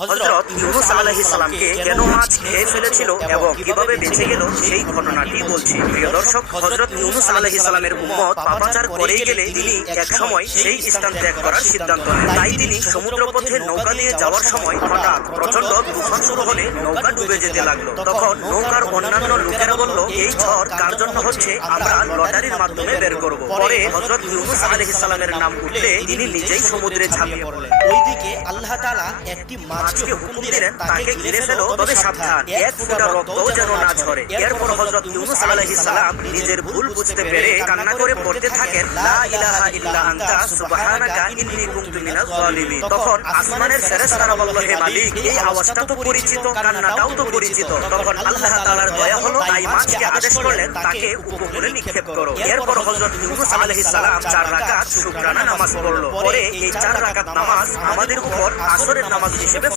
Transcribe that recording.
হযরত ইউনূস আলাইহিস সালামকে কেন মাছ খেয়ে ফেলেছিল এবং কিভাবে বেঁচে গেল সেই ঘটনাটি বলছি। প্রিয় দর্শক, হযরত ইউনূস আলাইহিস সালামের উম্মত পাপাচার করে গেলে তিনি একসময় সেই স্থান ত্যাগ করার সিদ্ধান্ত নেন। তাই তিনি সমুদ্রপথে নৌকা দিয়ে যাওয়ার সময় হঠাৎ প্রচন্ড তুফান শুরু হলে নৌকা ডুবে যেতে লাগলো। তখন নৌকার অন্যান্য লোকেরা বলল, এই ঝড় কার জন্য হচ্ছে, আমরা লটারির মাধ্যমে বের করব। পরে হযরত ইউনূস আলাইহিস সালামের নাম উঠলে তিনি নিজেই সমুদ্রে ঝাঁপিয়ে পড়লেন। ওইদিকে আল্লাহ তাআলা একটি মাছকে হুকুম দিলেন, তাকে ঘিরে ফেলো, তবে সাবধান, এক ফোঁটা রক্তও যেন না ঝরে। এরপর হযরত ইউনূস আলাইহিস সালাম নিজের ভুল বুঝতে পেরে কান্না করে পড়তে থাকেন, লা ইলাহা ইল্লা আনতা সুবহানাকা ইন্নী কুনতু মিনাজ জালিমিন। তখন আসমানের ফেরেশতারা বলল, হে মালিক, এই আওয়াজটা তো পরিচিত, কান্নাটাও তো পরিচিত। তখন আল্লাহ তাআলার দয়া হলো, তাই মাছকে আদেশ করলেন, তাকে উপকূলে নিক্ষেপ করো। এরপর হযরত ইউনূস আলাইহিস সালাম 4 রাকাত শুকরানা নামাজ পড়ল। পরে এই 4 রাকাত নামাজ আমাদের উপর আসরের নামাজ হিসেবে